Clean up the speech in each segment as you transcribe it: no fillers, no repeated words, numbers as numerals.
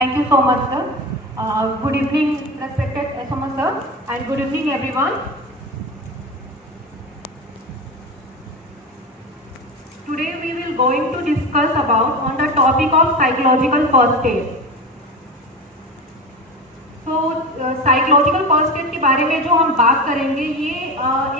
Thank you so much, sir. Good evening, respected SOMA sir, and good evening, everyone. Today we will going to discuss about on the topic of psychological first aid. तो psychological first aid के बारे में जो हम बात करेंगे ये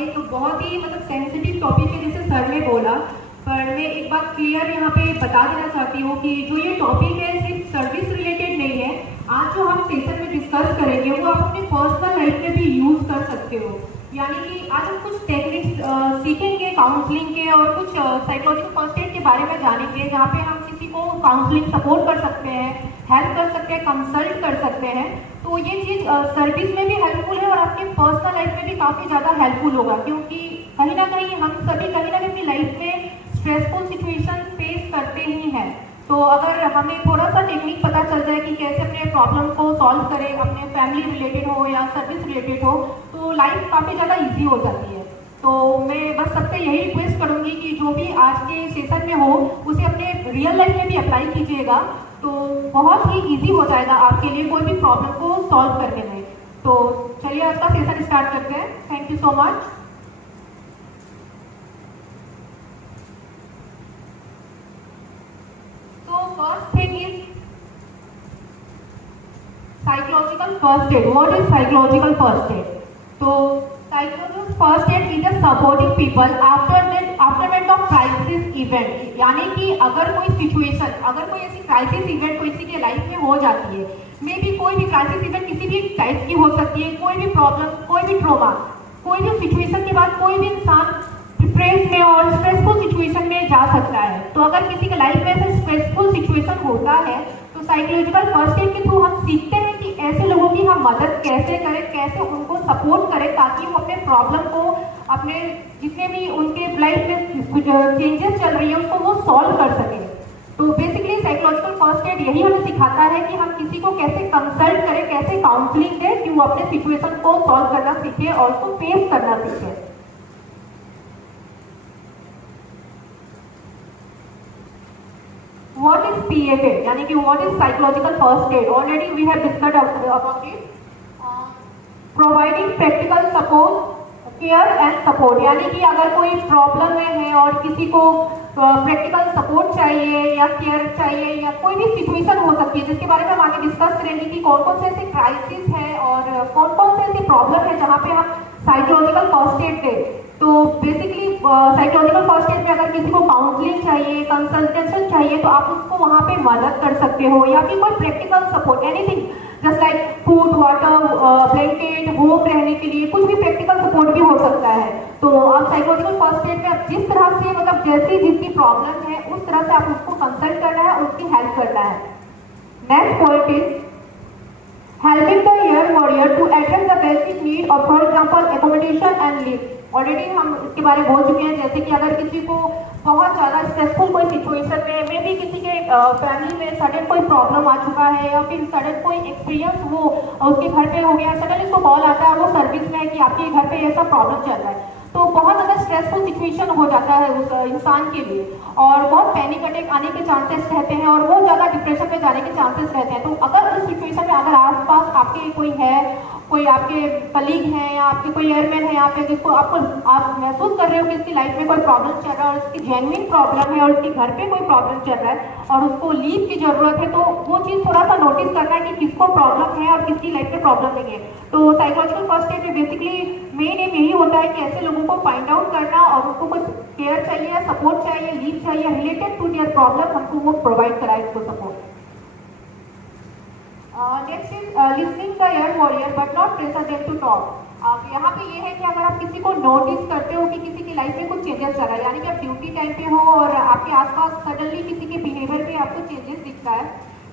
एक बहुत ही सेंसिटिव टॉपिक है, जैसे सर ने बोला। पर मैं एक बात क्लियर यहाँ पे बता देना चाहती हूँ कि जो ये टॉपिक है सिर्फ सर्विस रिलेटेड नहीं है। आज जो हम सेशन में डिस्कस करेंगे वो आप अपने पर्सनल लाइफ में भी यूज कर सकते हो। यानी कि आज हम कुछ टेक्निक्स सीखेंगे काउंसलिंग के और कुछ साइकोलॉजिकल फर्स्ट एड के बारे में जानेंगे, जहाँ पे हम किसी को काउंसलिंग सपोर्ट कर सकते हैं, हेल्प कर सकते हैं, कंसल्ट कर सकते हैं। तो ये चीज़ सर्विस में भी हेल्पफुल है और आपके पर्सनल लाइफ में भी काफ़ी ज़्यादा हेल्पफुल होगा, क्योंकि कहीं ना कहीं हम सभी कहीं ना कहीं अपनी लाइफ में स्ट्रेसफुल सिचुएशन फेस करते ही हैं। तो अगर हमें थोड़ा सा टेक्निक पता चल जाए कि कैसे अपने प्रॉब्लम को सॉल्व करें, अपने फैमिली रिलेटेड हो या सर्विस रिलेटेड हो, तो लाइफ काफ़ी ज़्यादा ईजी हो जाती है। तो मैं बस सबसे यही रिक्वेस्ट करूँगी कि जो भी आज के सेशन में हो उसे अपने रियल लाइफ में भी अप्लाई कीजिएगा, तो बहुत ही ईजी हो जाएगा आपके लिए कोई भी प्रॉब्लम को सॉल्व करने में। तो चलिए आज का सेशन स्टार्ट करते हैं। Thank you so much. First thing is psychological first aid. What is psychological first aid? So psychological first aid is a supporting people aftermath of crisis event. यानी कि अगर कोई सिचुएशन, अगर कोई ऐसी क्राइसिस इवेंट किसी के लाइफ में हो जाती है, मे बी कोई भी क्राइसिस इवेंट किसी भी टाइप की हो सकती है, कोई भी प्रॉब्लम, कोई भी ट्रॉमा, कोई भी सिचुएशन के बाद कोई भी इंसान डिप्रेस में और स्ट्रेसफुल सिचुएशन में जा सकता है। तो अगर किसी के लाइफ में ऐसा स्ट्रेसफुल सिचुएशन होता है तो साइकोलॉजिकल फर्स्ट एड के थ्रू हम सीखते हैं कि ऐसे लोगों की हम मदद कैसे करें, कैसे उनको सपोर्ट करें ताकि वो अपने प्रॉब्लम को, अपने जितने भी उनके लाइफ में चेंजेस चल रही है उसको वो सॉल्व कर सकें। तो बेसिकली साइकोलॉजिकल फर्स्ट एड यही हमें सिखाता है कि हम किसी को कैसे कंसल्ट करें, कैसे काउंसलिंग दें कि वो अपने सिचुएशन को सॉल्व करना सीखे और उसको फेस करना सीखे। What is PFA? यानी कि what is psychological first aid? Already we have discussed about it. Providing practical support, care and support. यानी कि अगर कोई प्रॉब्लम में है और किसी को प्रैक्टिकल सपोर्ट चाहिए या केयर चाहिए या कोई भी सिचुएशन हो सकती है जिसके बारे में हम आगे डिस्कस करेंगे कि कौन कौन से ऐसे क्राइसिस है और कौन कौन से ऐसे प्रॉब्लम है जहाँ पे हम साइकोलॉजिकल फर्स्ट एड दें। तो बेसिकली साइकोलॉजिकल फर्स्ट एड में अगर किसी को काउंसलिंग चाहिए, कंसल्टेशन चाहिए, तो आप उसको वहाँ पे मदद कर सकते हो, या फिर कोई practical support, anything just like food, water, blanket, home रहने के लिए कुछ भी प्रैक्टिकल सपोर्ट भी हो सकता है। तो आप साइकोलॉजिकल फर्स्ट एड में आप जिस तरह से जैसी जिसकी प्रॉब्लम है उस तरह से आप उसको कंसल्ट करना है, उसकी हेल्प करना है। Next point is helping the year warrior to address the basic need of, for example, accommodation and live. Already हम इसके बारे में बोल चुके हैं, जैसे कि अगर किसी को बहुत ज़्यादा स्ट्रेसफुल कोई सिचुएशन में, मे भी किसी के फैमिली में सडन कोई प्रॉब्लम आ चुका है या फिर सडन कोई एक्सपीरियंस वो उसके घर पे हो गया, सडन इसको कॉल आता है, वो सर्विस में है कि आपके घर पे ऐसा प्रॉब्लम चल रहा है, तो बहुत ज़्यादा स्ट्रेसफुल सिचुएशन हो जाता है उस इंसान के लिए और बहुत पैनिक अटैक आने के चांसेस रहते हैं और बहुत ज़्यादा डिप्रेशन में जाने के चांसेस रहते हैं। तो अगर उस सिचुएशन में अगर आसपास आपके कोई है, कोई आपके कलीग हैं या आपके कोई एयरमैन है यहाँ पे जिसको आप महसूस कर रहे हो कि इसकी लाइफ में कोई प्रॉब्लम चल रहा है और उसकी जेन्युइन प्रॉब्लम है और उसके घर पे कोई प्रॉब्लम चल रहा है और उसको लीव की जरूरत है, तो वो चीज़ थोड़ा सा नोटिस करना है कि किसको प्रॉब्लम है और किसकी लाइफ में प्रॉब्लम नहीं है। तो साइकोलॉजिकल फर्स्ट एड में बेसिकली मेन एम यही होता है कि ऐसे लोगों को फाइंड आउट करना और उनको कुछ केयर चाहिए, सपोर्ट चाहिए, लीव चाहिए रिलेटेड टू देयर प्रॉब्लम, हमको वो प्रोवाइड कराए उसको support. Next is listening the air warrior but not pressure them to talk. अब यहाँ पे ये है कि अगर आप किसी को नोटिस करते हो कि किसी की लाइफ में कुछ चेंजेस चल रहा है, यानी कि आप ड्यूटी टाइम पे हो और आपके आसपास सडनली किसी के बिहेवियर में आपको चेंजेस दिखता है,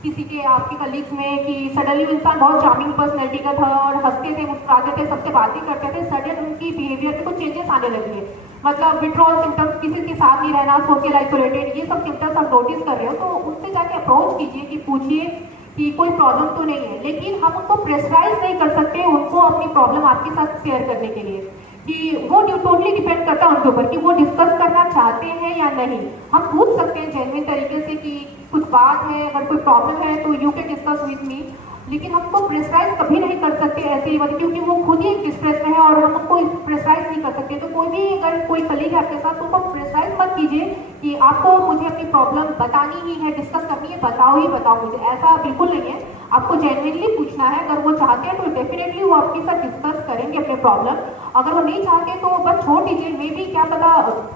किसी के आपके कलीग्स में कि सडनली इंसान बहुत चार्मिंग पर्सनैलिटी का था और हंसते थे, मुस्कुराते थे, सबसे बातें करते थे, सडन उनकी बिहेवियर में कुछ चेंजेस आने लगी है, मतलब विड्रॉल सिम्टम्स, किसी के साथ नहीं रहना, सोशल आइसोलेटेड, ये सब सिम्टम्स आप नोटिस कर रहे हो, तो उनसे जाके अप्रोच कीजिए कि पूछिए कि कोई प्रॉब्लम तो नहीं है, लेकिन हम उनको प्रेशराइज नहीं कर सकते उनको अपनी प्रॉब्लम आपके साथ शेयर करने के लिए, कि वो टोटली डिपेंड करता है उनके ऊपर कि वो डिस्कस करना चाहते हैं या नहीं। हम पूछ सकते हैं जेन्युइन तरीके से कि कुछ बात है, अगर कोई प्रॉब्लम है तो you can discuss with me, लेकिन हमको प्रेशराइज कभी नहीं कर सकते ऐसे ही मतलब, क्योंकि वो खुद ही एक डिस्ट्रेस में है और हम उनको प्रेशराइज नहीं कर सकते। तो कोई भी अगर कोई कलीग है आपके साथ तो उनको प्रेशराइज मत कीजिए कि आपको मुझे अपनी प्रॉब्लम बतानी ही है, डिस्कस करनी है, बताओ ही बताओ मुझे, ऐसा बिल्कुल नहीं है। आपको जेन्युइनली पूछना है, अगर वो चाहते हैं तो डेफिनेटली वो आपके साथ डिस्कस करेंगे अपने प्रॉब्लम। अगर वो नहीं चाहते तो बस छोड़ दीजिए, मे भी क्या पता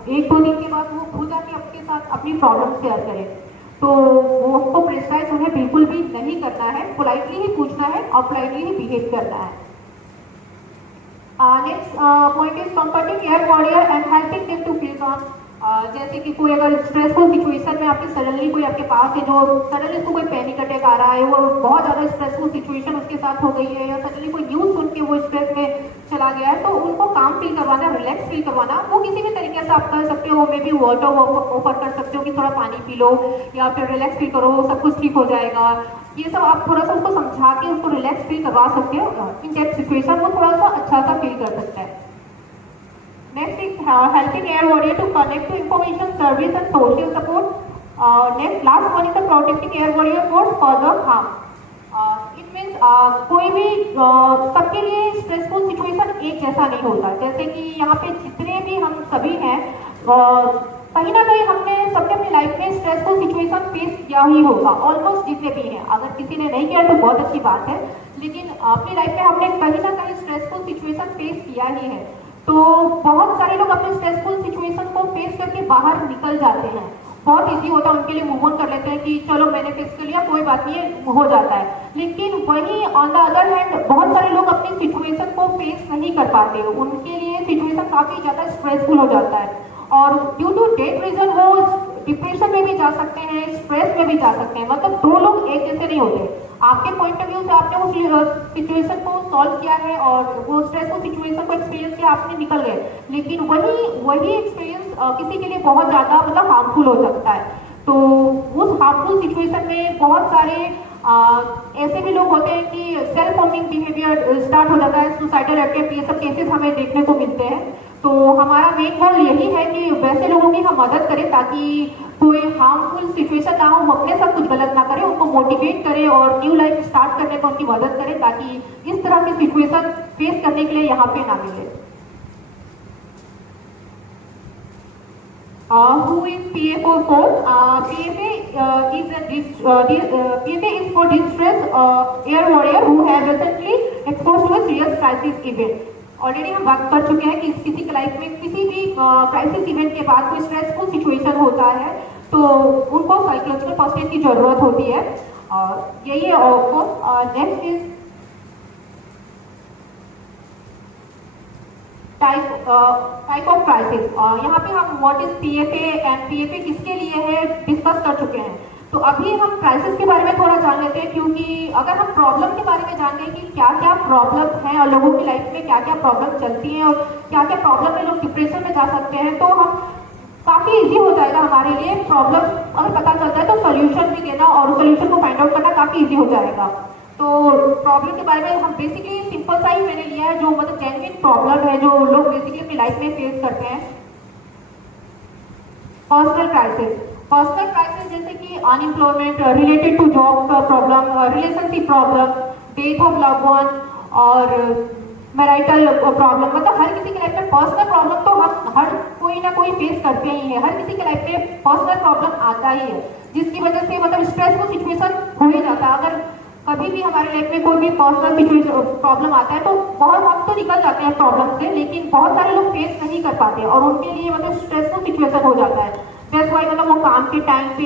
1-2 दिन के बाद वो खुद आके आपके साथ अपनी प्रॉब्लम शेयर करें। तो वो आपको प्रेशराइज उन्हें बिल्कुल भी नहीं करना है, पोलाइटली ही पूछना है और पोलाइटली ही बिहेव करना है। Next point is comforting air warrior and helping them to feel calm. जैसे कि कोई अगर स्ट्रेसफुल सिचुएशन में आपके सडनली कोई आपके पास है जो सडनली उसको कोई पैनिक अटैक आ रहा है, वो बहुत ज़्यादा स्ट्रेसफुल सिचुएशन उसके साथ हो गई है, या सडनली कोई न्यूज़ सुन के वो स्ट्रेस में चला गया है, तो उनको काम फील करवाना, रिलैक्स फील करवाना, वो किसी भी तरीके से आप कर सकते हो। मे बी वाटर ऑफर कर सकते हो कि थोड़ा पानी पी लो या फिर रिलैक्स फील करो, सब कुछ ठीक हो जाएगा। ये सब आप थोड़ा सा उसको समझा के उसको रिलैक्स फील करवा सकते हो। इन दैट सिचुएशन वो थोड़ा सा अच्छा सा फील कर सकता है। Next is helping air warrior to connect to information service and social support. Next, last one is the protecting air warrior for further harm. It means कोई भी सबके लिए स्ट्रेसफुल सिचुएशन एक जैसा नहीं होता। जैसे कि यहाँ पे जितने भी हम सभी हैं, कहीं ना कहीं हमने सबने अपनी लाइफ में स्ट्रेसफुल सिचुएशन फेस किया ही होगा, ऑलमोस्ट जितने भी हैं। अगर किसी ने नहीं किया तो बहुत अच्छी बात है, लेकिन अपनी लाइफ में हमने कहीं ना कहीं स्ट्रेसफुल सिचुएशन फेस किया ही है। तो बहुत सारे लोग अपने स्ट्रेसफुल सिचुएशन को फेस करके बाहर निकल जाते हैं, बहुत इजी होता है उनके लिए, मूव ऑन कर लेते हैं कि चलो मैंने फेस कर लिया, कोई बात नहीं है, हो जाता है। लेकिन वहीं ऑन द अदर हैंड बहुत सारे लोग अपनी सिचुएशन को फेस नहीं कर पाते, उनके लिए सिचुएशन काफ़ी ज़्यादा स्ट्रेसफुल हो जाता है और ड्यू टू डेट रीजन वो डिप्रेशन में भी जा सकते हैं, स्ट्रेस में भी जा सकते हैं। मतलब दो लोग एक जैसे नहीं होते। आपके पॉइंट ऑफ व्यू से आपने उस सिचुएशन को सॉल्व किया है और वो स्ट्रेसफुल सिचुएशन को एक्सपीरियंस किया, आपने निकल गए, लेकिन वही एक्सपीरियंस किसी के लिए बहुत ज़्यादा मतलब हार्मफुल हो सकता है। तो उस हार्मफुल सिचुएशन में बहुत सारे ऐसे भी लोग होते हैं कि सेल्फ हार्मिंग बिहेवियर स्टार्ट हो जाता है, सुसाइडल अटेम्प्ट, ये सब केसेस हमें देखने को मिलते हैं। तो हमारा मेन गोल यही है कि वैसे लोगों की हम मदद करें ताकि कोई हार्मफुल सिचुएशन ना हो, हम अपने साथ कुछ गलत ना करें, उनको मोटिवेट करें और न्यू लाइफ स्टार्ट करने में उनकी मदद करें ताकि इस तरह की सिचुएशन फेस करने के लिए यहाँ पे ना मिले। Who is PFA for? PFA is for distress air warrior who have recently exposed to a serious crisis event. Already हम बात कर चुके हैं कि किसी की लाइफ में किसी भी क्राइसिस इवेंट के बाद कोई स्ट्रेसफुल सिचुएशन होता है तो उनको साइकोलॉजिकल फर्स्ट एड की जरूरत होती है। यही है of course. Next is type of crisis. यहाँ पे हम what is PFA and PFA किसके लिए है डिस्कस कर चुके हैं। तो अभी हम क्राइसिस के बारे में थोड़ा जान लेते हैं, क्योंकि अगर हम प्रॉब्लम के बारे में जान लें कि क्या क्या प्रॉब्लम है और लोगों की लाइफ में क्या क्या प्रॉब्लम चलती हैं और क्या क्या प्रॉब्लम में लोग डिप्रेशन में जा सकते हैं, तो हम काफ़ी इजी हो जाएगा हमारे लिए। प्रॉब्लम अगर पता चलता है तो सोल्यूशन भी देना और सोल्यूशन को फाइंड आउट करना काफ़ी इजी हो जाएगा। तो प्रॉब्लम के बारे में हम बेसिकली सिंपल सा ही मैंने लिया है, जो मतलब जेन्युइन प्रॉब्लम है जो लोग बेसिकली अपनी लाइफ में फेस करते हैं। पर्सनल क्राइसिस जैसे कि unemployment related to job problem, relationship problem, death of love one और मैरिटल प्रॉब्लम। मतलब हर किसी की लाइफ में पर्सनल प्रॉब्लम तो हम हर कोई ना कोई फेस करते ही है। हर किसी की लाइफ में पर्सनल प्रॉब्लम आता ही है, जिसकी वजह से मतलब स्ट्रेसफुल सिचुएशन हो ही जाता है। अगर कभी भी हमारे लाइफ में कोई भी पर्सनल सिचुएशन प्रॉब्लम आता है तो बहुत हम तो निकल जाते हैं प्रॉब्लम से, लेकिन बहुत सारे लोग फेस नहीं कर पाते और उनके लिए मतलब स्ट्रेसफुल सिचुएशन हो जाता है। दैट्स वाई मतलब वो काम के टाइम पे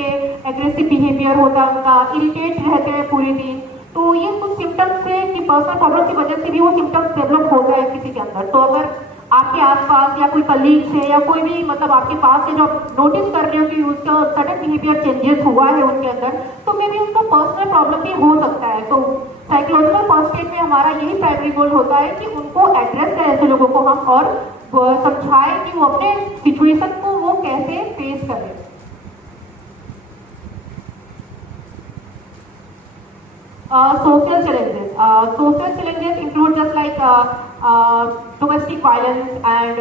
एग्रेसिव बिहेवियर होता है उनका, इरिटेट रहते हैं पूरे दिन। तो ये कुछ सिम्टम्स है कि पर्सनल प्रॉब्लम की वजह से भी वो सिम्टम्स डेवलप होता है किसी के अंदर। तो अगर आपके आसपास या कोई कलीग्स है या कोई भी मतलब आपके पास है जो आप नोटिस कर रहे हो कि उसका सडन बिहेवियर चेंजेस हुआ है उनके अंदर, तो मे बी उनका पर्सनल प्रॉब्लम भी हो सकता है। तो साइकोलॉजिकल फर्स्ट एड में हमारा यही प्राइमरी गोल होता है कि उनको एड्रेस करें ऐसे लोगों को हम और समझाएं कि वो अपने सिचुएशन को वो कैसे फेस करें। Social challenges include just like domestic violence and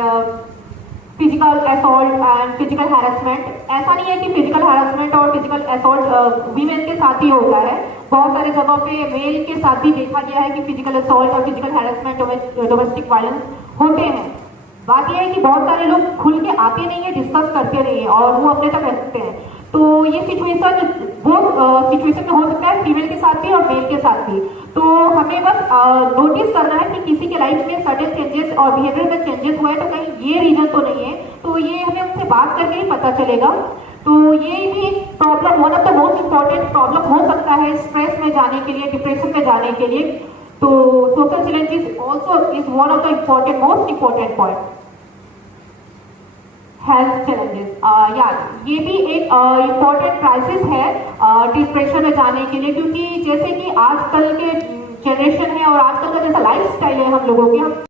physical assault and physical harassment. ऐसा नहीं है कि फिजिकल हैरेसमेंट और फिजिकल असॉल्ट वीमेन के साथ ही होता है, बहुत सारे जगहों पे मेल के साथ भी देखा गया है कि फिजिकल असॉल्ट और फिजिकल हैरेसमेंट डोमेस्टिक वायलेंस होते हैं। बात यह है कि बहुत सारे लोग खुल के आते नहीं है, डिस्कस करते नहीं है और वो अपने तक रखते हैं। तो ये सिचुएशन बहुत सिचुएशन में हो सकता है फीमेल के साथ भी और मेल के साथ भी। तो हमें बस नोटिस करना है कि किसी के लाइफ में सडन चेंजेस और बिहेवियर में चेंजेस हुए तो कहीं ये रीजन तो नहीं है, तो ये हमें उनसे बात करके ही पता चलेगा। तो ये भी एक problem, one of the most important problem हो सकता है स्ट्रेस में जाने के लिए, डिप्रेशन में जाने के लिए। तो social challenges also is one of the important most important point. Health challenges, या ये भी एक इम्पॉर्टेंट क्राइसिस है डिप्रेशन में जाने के लिए, क्योंकि जैसे कि आजकल के जनरेशन है और आजकल का जैसा लाइफ स्टाइल है हम लोगों के, हम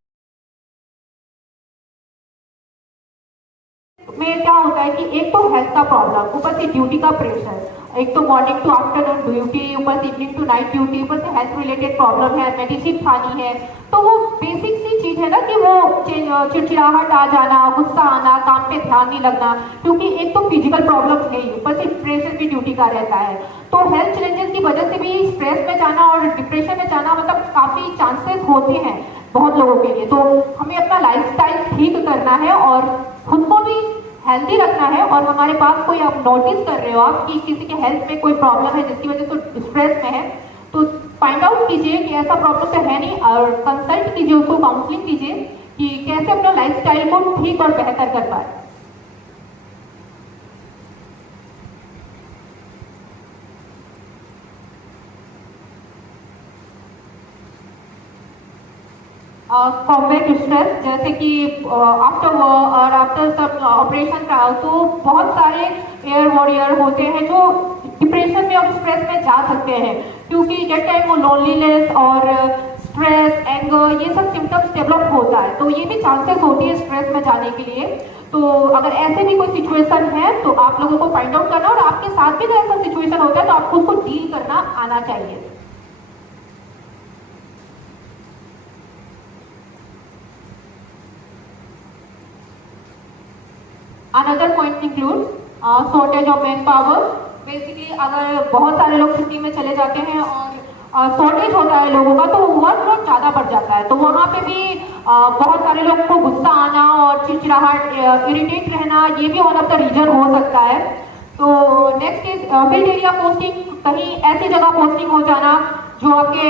में क्या होता है कि एक तो हेल्थ का प्रॉब्लम, ऊपर से ड्यूटी का प्रेशर, एक तो मॉर्निंग टू आफ्टरनून ड्यूटी, ऊपर से इवनिंग टू नाइट ड्यूटी, ऊपर से हेल्थ रिलेटेड प्रॉब्लम है, मेडिसिन खानी है। तो वो बेसिक सी चीज है ना कि वो चिड़चिड़ाहट आ जाना, गुस्सा आना, काम पे ध्यान नहीं लगना, क्योंकि एक तो फिजिकल प्रॉब्लम है ही, ऊपर से प्रेशर भी ड्यूटी का रहता है। तो हेल्थ चैलेंजेस की वजह से भी स्ट्रेस में जाना और डिप्रेशन में जाना मतलब काफी चांसेस होते हैं बहुत लोगों के लिए। तो हमें अपना लाइफस्टाइल ठीक करना है और खुद को भी हेल्दी रखना है। और हमारे पास कोई आप नोटिस कर रहे हो आप कि किसी के हेल्थ में कोई प्रॉब्लम है जिसकी वजह से स्ट्रेस में है, तो फाइंड आउट कीजिए कि ऐसा प्रॉब्लम तो है नहीं और कंसल्ट कीजिए, उसको काउंसलिंग कीजिए कि कैसे अपना लाइफस्टाइल को ठीक और बेहतर कर पाए। कॉम्बैट स्ट्रेस, जैसे कि आफ्टर और आफ्टर सब ऑपरेशन का, तो बहुत सारे एयर वॉरियर होते हैं जो डिप्रेशन में और स्ट्रेस में जा सकते हैं, क्योंकि दैट टाइम वो लोनलीनेस और स्ट्रेस, एंगर, ये सब सिम्टम्स डेवलप होता है। तो ये भी चांसेस होती है स्ट्रेस में जाने के लिए। तो अगर ऐसे भी कोई सिचुएशन है तो आप लोगों को फाइंड आउट करना, और आपके साथ भी ऐसा सिचुएशन होता है तो आपको उसको डील करना आना चाहिए। Another point includes shortage of manpower। Basically अगर बहुत सारे लोग छुट्टी में चले जाते हैं और शॉर्टेज होता है लोगों का, तो वर्कलोड ज़्यादा बढ़ जाता है। तो वहाँ पे भी बहुत सारे लोग को गुस्सा आना और चिड़चिड़ाहट, इरिटेट रहना, ये भी वन ऑफ द रीजन हो सकता है। तो next is build area posting, कहीं ऐसी जगह पोस्टिंग हो जाना जो आपके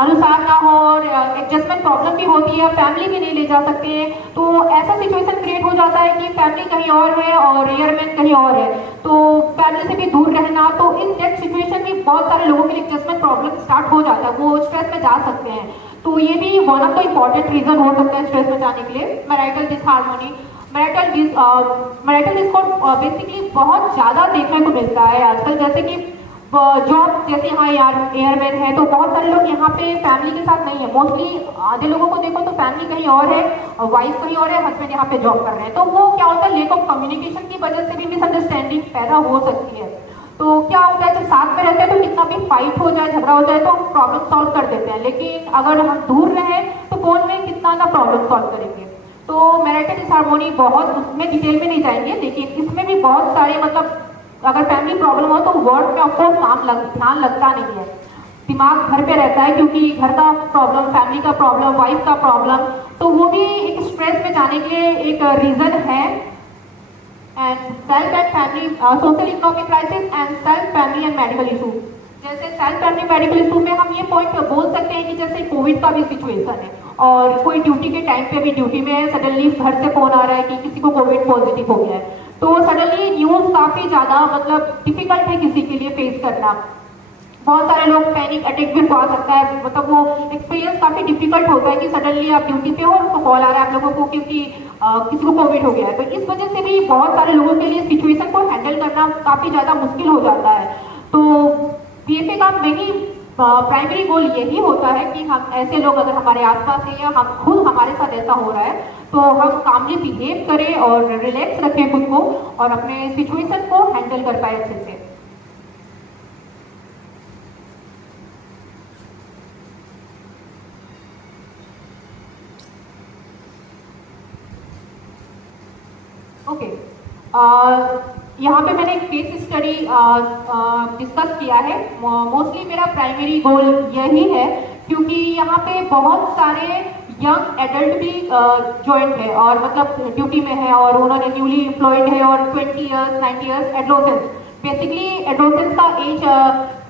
अनुसार ना हो, और एडजस्टमेंट प्रॉब्लम भी होती है, फैमिली भी नहीं ले जा सकते हैं। तो ऐसा सिचुएशन क्रिएट हो जाता है कि फैमिली कहीं और है और एयरमैन कहीं और है, तो फैमिली से भी दूर रहना। तो इन दैट सिचुएशन में बहुत सारे लोगों के लिए एडजस्टमेंट प्रॉब्लम स्टार्ट हो जाता है, वो स्ट्रेस में जा सकते हैं। तो ये भी one of the important reason हो सकता है स्ट्रेस में जाने के लिए। Marital disharmony, marital discord basically बहुत ज़्यादा देखने को मिलता है आजकल। जैसे कि जॉब, जैसे यहाँ एयरमैन है तो बहुत सारे लोग यहाँ पे फैमिली के साथ नहीं है, मोस्टली आधे लोगों को देखो तो फैमिली कहीं और है, वाइफ कहीं और है, हस्बैंड यहाँ पे जॉब कर रहे हैं। तो वो क्या होता है, लेक ऑफ कम्युनिकेशन की वजह से भी मिसअंडरस्टैंडिंग पैदा हो सकती है। तो क्या होता है, जब साथ में रहते हैं तो कितना भी फाइट हो जाए, झगड़ा हो जाए तो प्रॉब्लम सॉल्व कर देते हैं, लेकिन अगर हम दूर रहें तो फोन में कितना ना प्रॉब्लम सॉल्व करेंगे। तो मैरिटल डिसहार्मोनी बहुत, उसमें डिटेल में नहीं जाएंगे, लेकिन इसमें भी बहुत सारे मतलब अगर फैमिली प्रॉब्लम हो तो वर्क में आपको ध्यान लगता नहीं है, दिमाग घर पे रहता है, क्योंकि घर का प्रॉब्लम, फैमिली का प्रॉब्लम, वाइफ का प्रॉब्लम, तो वो भी एक स्ट्रेस में जाने के लिए एक रीजन है। And self and family, social economic crisis and self family and medical issue. जैसे सेल्फ फैमिली मेडिकल इशू में हम ये पॉइंट बोल सकते हैं कि जैसे कोविड का भी सिचुएशन है और कोई ड्यूटी के टाइम पे भी ड्यूटी में सडनली घर से फोन आ रहा है कि किसी को कोविड पॉजिटिव हो गया है, तो सडनली न्यूज काफी ज्यादा मतलब डिफिकल्ट है किसी के लिए फेस करना। बहुत सारे लोग पैनिक अटैक भी आ सकता है, मतलब वो एक्सपीरियंस काफी डिफिकल्ट होता है कि सडनली आप ड्यूटी पे हो तो कॉल आ रहा है आप लोगों को क्योंकि किसी को कोविड हो गया है। तो इस वजह से भी बहुत सारे लोगों के लिए सिचुएशन को हैंडल करना काफी ज्यादा मुश्किल हो जाता है। तो बीएफए का मेन प्राइमरी गोल यही होता है कि हम ऐसे लोग अगर हमारे आसपास है या हम खुद हमारे साथ ऐसा हो रहा है तो हम कामली बिहेव करें और रिलैक्स रखें खुद को और अपने सिचुएशन को हैंडल कर पाए अच्छे से। ओके, यहाँ पे मैंने एक केस स्टडी डिस्कस किया है। मोस्टली मेरा प्राइमरी गोल यही है, क्योंकि यहाँ पे बहुत सारे यंग एडल्ट भी ज्वाइन है और मतलब ड्यूटी में है और उन्होंने न्यूली एम्प्लॉयड है और 20 years 90 years adolescence, basically adolescence का एज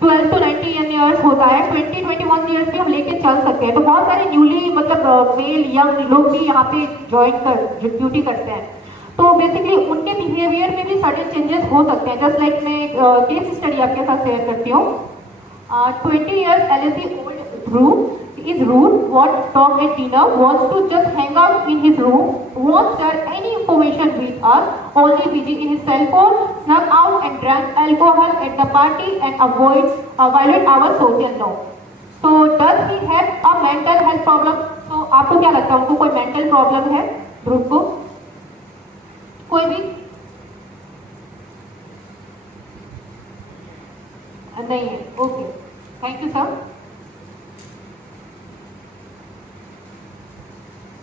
12 to 19 इयर्स होता है। 20-21 इयर्स भी हम लेके चल सकते हैं। तो बहुत सारे न्यूली मतलब मेल यंग लोग भी यहाँ पे ज्वाइन कर ड्यूटी करते हैं। तो बेसिकली उनके बिहेवियर में भी सर्टेन चेंजेस हो सकते हैं। जस्ट लाइक मैं केस स्टडी आपके साथ शेयर करती हूँ। 20 years LSD old Dhruv is rude, wants talk at dinner, wants to just hang out in his room, won't share any information with us, only busy in his cell phone, snuck out and drank alcohol at the party and violate our social norm. So does he have a mental health problem? So आपको क्या लगता है, उनको कोई mental problem है ध्रुव को? कोई भी नहीं है? Okay, thank you sir.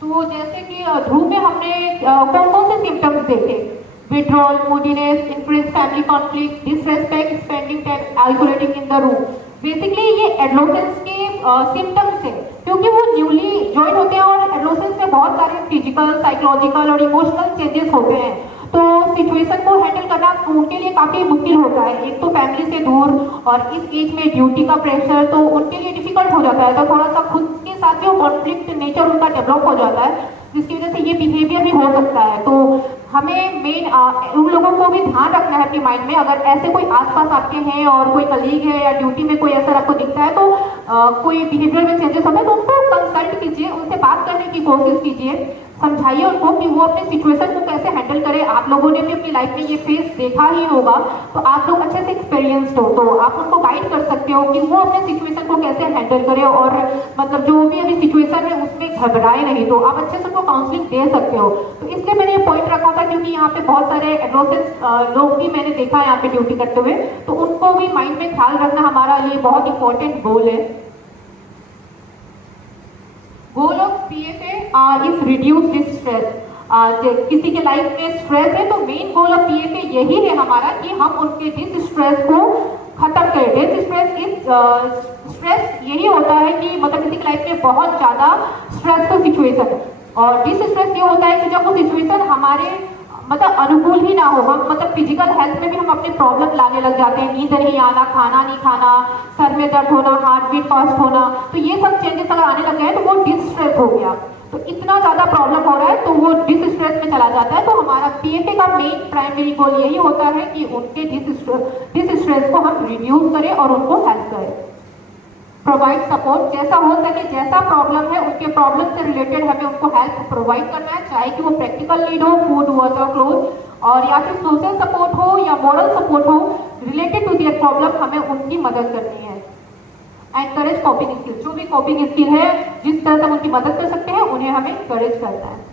तो जैसे कि ध्रुव में हमने कौन कौन से सिम्टम्स देखे? Withdrawal, मूडीनेस, increase family conflict, disrespect, spending time isolating in the room. Basically ये एडोलेसेंस के सिम्टम्स है, क्योंकि वो न्यूली ज्वाइन होते हैं और एडोलेसेंस में बहुत सारे फिजिकल, साइकोलॉजिकल और इमोशनल चेंजेस होते हैं। तो सिचुएशन को हैंडल करना उनके लिए काफी मुश्किल होता है। एक तो फैमिली से दूर और इस एज में ड्यूटी का प्रेशर, तो उनके लिए डिफिकल्ट हो जाता है। तो थोड़ा सा खुद के साथ भी कॉन्फ्लिक्ट नेचर उनका डेवलप हो जाता है, जिसकी वजह से ये बिहेवियर भी हो सकता है। तो हमें मेन उन लोगों को भी ध्यान रखना है अपनी माइंड में। अगर ऐसे कोई आसपास आपके हैं और कोई कलीग है या ड्यूटी में कोई ऐसा आपको दिखता है, तो कोई बिहेवियर में चेंजेस होता है, तो उनको कंसल्ट कीजिए, उनसे बात करने की कोशिश कीजिए, समझाइए उनको कि वो अपने सिचुएशन को कैसे हैंडल करें। आप लोगों ने भी अपनी लाइफ में ये फेस देखा ही होगा, तो आप लोग अच्छे से एक्सपीरियंस्ड हो, तो आप उनको गाइड कर सकते हो कि वो अपने सिचुएशन को कैसे हैंडल करें और मतलब जो भी अभी सिचुएशन है उसमें घबराए नहीं। तो आप अच्छे से उनको काउंसलिंग दे सकते हो। तो इसलिए मैंने ये पॉइंट रखा था, क्योंकि यहाँ पे बहुत सारे एडोलेसेंस लोग भी मैंने देखा है यहाँ पे ड्यूटी करते हुए, तो उनको भी माइंड में ख्याल रखना हमारा ये बहुत इंपॉर्टेंट गोल है। Goal of PFA is reduce stress. किसी के लाइफ में स्ट्रेस है, तो मेन गोल ऑफ PFA यही है हमारा कि हम उनके डिस स्ट्रेस को खत्म करें। डिस स्ट्रेस यही होता है कि मतलब किसी की लाइफ में बहुत ज्यादा स्ट्रेसफुल सिचुएशन, और डिस स्ट्रेस ये होता है कि जब वो सिचुएशन हमारे मतलब अनुकूल ही ना हो, हम मतलब फिजिकल हेल्थ में भी हम अपने प्रॉब्लम लाने लग जाते हैं। नींद नहीं आना, खाना नहीं खाना, सर में दर्द होना, हार्ट बीट फास्ट होना, तो ये सब चेंजेस अगर आने लग गए तो वो डिस्ट्रेस हो गया। तो इतना ज्यादा प्रॉब्लम हो रहा है तो वो डिस्ट्रेस में चला जाता है। तो हमारा PFA का मेन प्राइमरी गोल यही होता है कि उनके डिस्ट्रेस को हम रिड्यूस करें और उनको हेल्प करें, प्रोवाइड सपोर्ट। जैसा हो सके, जैसा प्रॉब्लम है उनके प्रॉब्लम से रिलेटेड हमें उनको हेल्प प्रोवाइड करना है, चाहे कि वो प्रैक्टिकल नीड हो, फूड, वाटर, क्लोथ, और या फिर सोशल सपोर्ट हो या मॉरल सपोर्ट हो रिलेटेड टू देयर प्रॉब्लम, हमें उनकी मदद करनी है। एनकरेज कॉपिंग स्किल, जो भी कॉपिंग स्किल है जिस तरह से हम उनकी मदद कर सकते हैं उन्हें हमें इंकरेज करना है।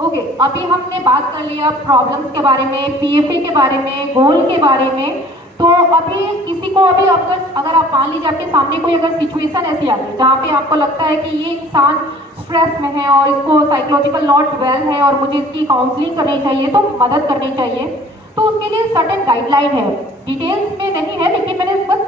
ओके, अभी हमने बात कर लिया प्रॉब्लम्स के बारे में, PFA के बारे में, गोल के बारे में। तो अभी किसी को अभी अगर आप मान लीजिए आपके सामने कोई अगर सिचुएशन ऐसी आ गई जहाँ पे आपको लगता है कि ये इंसान स्ट्रेस में है और इसको साइकोलॉजिकल नॉट वेल है और मुझे इसकी काउंसलिंग करनी चाहिए, तो मदद करनी चाहिए, तो उसके लिए सर्टेन गाइडलाइन है। डिटेल्स में नहीं है, लेकिन मैंने बस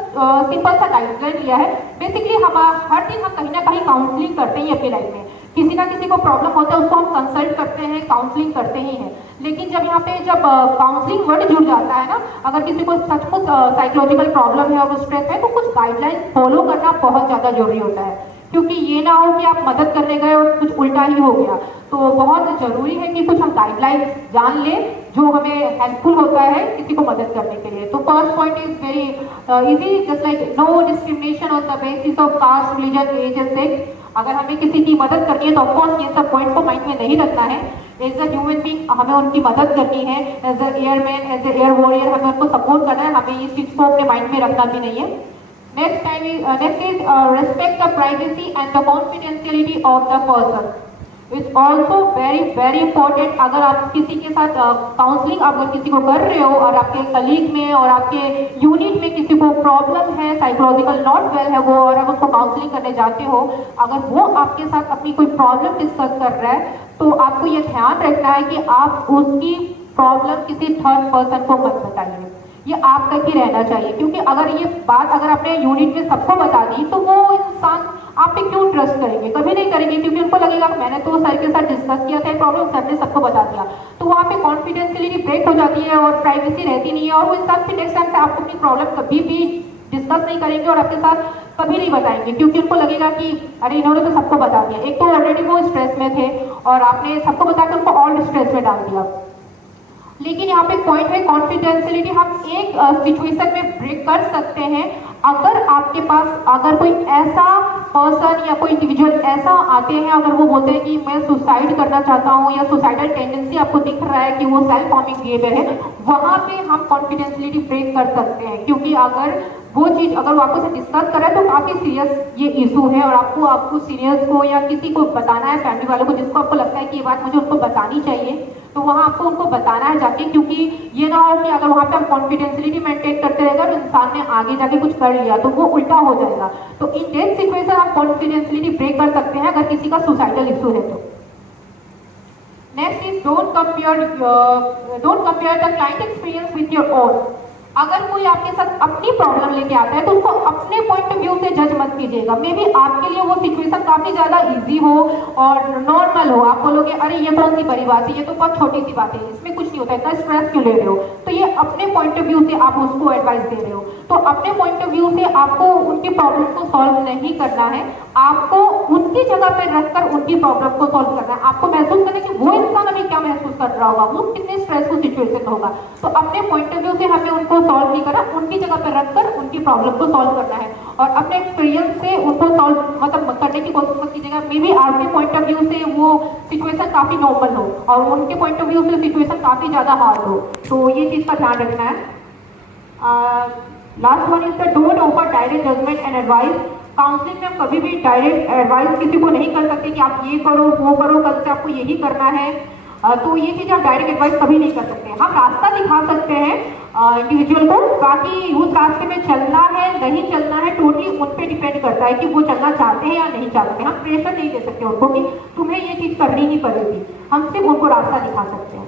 सिंपल सा गाइडलाइन लिया है। बेसिकली हम हर दिन हम कहीं ना कहीं काउंसलिंग करते ही अपनी लाइफ में, किसी ना किसी को प्रॉब्लम होता है उसको हम कंसल्ट करते हैं, काउंसलिंग करते ही हैं। लेकिन जब यहाँ पे जब काउंसलिंग वर्ड जुड़ जाता है ना, अगर किसी को सचमुच साइकोलॉजिकल प्रॉब्लम है और वो स्ट्रेस है, तो कुछ गाइडलाइन फॉलो करना बहुत ज़्यादा जरूरी होता है, क्योंकि ये ना हो कि आप मदद करने गए और कुछ उल्टा ही हो गया। तो बहुत जरूरी है कि कुछ हम गाइडलाइंस जान लें जो हमें हेल्पफुल होता है किसी को मदद करने के लिए। तो first point is very easy, just like no discrimination on the basis of caste, religion, age and sex. अगर हमें किसी की मदद करनी है तो ऑफकोर्स ये सब पॉइंट को माइंड में नहीं रखना है। एज अ ह्यूमन बीइंग हमें उनकी मदद करनी है, as a airman, as a air warrior हमें उनको सपोर्ट करना है, हमें इस चीज को अपने माइंड में रखना भी नहीं है। Next is respect the privacy and the confidentiality of the person। It's also very very important. अगर आप किसी के साथ काउंसलिंग अगर किसी को कर रहे हो और आपके कलीग में और आपके यूनिट में किसी को प्रॉब्लम है, साइकोलॉजिकल नॉट वेल है वो, और आप उसको काउंसलिंग करने जाते हो, अगर वो आपके साथ अपनी कोई प्रॉब्लम डिस्कस कर रहा है तो आपको ये ध्यान रखना है कि आप उसकी प्रॉब्लम किसी थर्ड पर्सन को मत बताइए, ये आप तक ही रहना चाहिए। क्योंकि अगर ये बात अगर आपने यूनिट में सबको बता दी तो वो इंसान आप पे क्यों ट्रस्ट करेंगे, कभी नहीं करेंगे, क्योंकि उनको लगेगा मैंने तो सर के साथ डिस्कस किया था प्रॉब्लम, सर ने सबको बता दिया, तो वहाँ पे कॉन्फिडेंशियलिटी ब्रेक हो जाती है और प्राइवेसी रहती नहीं है, और वो इंसान फिर नेक्स्ट टाइम से आपको अपनी प्रॉब्लम कभी भी डिस्कस नहीं करेंगे और आपके साथ कभी नहीं बताएंगे, क्योंकि उनको लगेगा कि अरे इन्होंने तो सबको बता दिया। एक तो ऑलरेडी वो स्ट्रेस में थे और आपने सबको बताकर उनको और स्ट्रेस में डाल दिया। लेकिन यहाँ पे पॉइंट है कॉन्फिडेंशियलिटी हम एक सिचुएशन में ब्रेक कर सकते हैं अगर आपके पास अगर कोई ऐसा पर्सन या कोई इंडिविजुअल ऐसा आते हैं, अगर वो बोलते हैं कि मैं सुसाइड करना चाहता हूँ या सुसाइडल टेंडेंसी आपको दिख रहा है कि वो सेल्फ हार्मिंग बिहेवियर है, वहां पे हम कॉन्फिडेंशियलिटी ब्रेक कर सकते हैं। क्योंकि अगर वो चीज अगर वो आपको से डिस्कस कर रहा है तो काफी सीरियस ये इशू है और आपको सीनियर्स को या किसी को बताना है, फैमिली वालों को जिसको आपको लगता है कि ये बात मुझे उनको बतानी चाहिए, तो वहाँ आपको उनको बताना है जाके। क्योंकि ये ना हो कि अगर वहाँ पे हम कॉन्फिडेंशियलिटी मेंटेन करते रहेगा तो इंसान ने आगे जाके कुछ कर लिया तो वो उल्टा हो जाएगा। तो इन दैट सिचुएशन हम कॉन्फिडेंशियलिटी ब्रेक कर सकते हैं अगर किसी का सुसाइडल इशू है तो। Next is don't compare the client experience with your own. अगर कोई आपके साथ अपनी प्रॉब्लम लेके आता है तो उसको अपने पॉइंट ऑफ व्यू से जज मत कीजिएगा। मे बी आपके लिए वो सिचुएशन काफी ज्यादा इजी हो और नॉर्मल हो, आप बोलोगे अरे ये कौन सी बड़ी बात है, ये तो बहुत छोटी सी बात है, इसमें कुछ नहीं होता, इतना स्ट्रेस क्यों ले रहे हो। तो ये अपने पॉइंट ऑफ व्यू से आप उसको एडवाइस दे रहे हो, तो अपने पॉइंट ऑफ व्यू से आपको उनकी प्रॉब्लम को सॉल्व नहीं करना है, आपको उनकी जगह पर रखकर उनकी प्रॉब्लम को सॉल्व करना है। आपको महसूस करना है कि वो इंसान अभी क्या महसूस कर रहा होगा, वो कितने स्ट्रेसफुल सिचुएशन में होगा। तो अपने पॉइंट ऑफ व्यू से हमें उनको सॉल्व नहीं करना, उनकी जगह पर रखकर उनकी प्रॉब्लम को सॉल्व करना है और अपने एक्सपीरियंस से उनको सॉल्व मतलब करने की कोशिश मत कीजिएगा। मे बी आपके पॉइंट ऑफ व्यू से वो सिचुएशन काफी नॉर्मल हो और उनके पॉइंट ऑफ व्यू से सिचुएशन काफी ज्यादा हार्ड हो, तो ये चीज का ध्यान रखना है। Last one is the don't offer direct judgement and advice. Counselling में हम कभी भी डायरेक्ट एडवाइस किसी को नहीं कर सकते कि आप ये करो वो करो, कल से आपको यही करना है, तो ये चीज आप डायरेक्ट एडवाइस कभी नहीं कर सकते। हम रास्ता दिखा सकते हैं इंडिविजुअल को, बाकी उस रास्ते में चलना है नहीं चलना है टोटली उन पे डिपेंड करता है कि वो चलना चाहते हैं या नहीं चाहते। हम प्रेशर नहीं दे सकते उनको कि तुम्हें ये चीज करनी ही पड़ेगी, हम सिर्फ उनको रास्ता दिखा सकते हैं।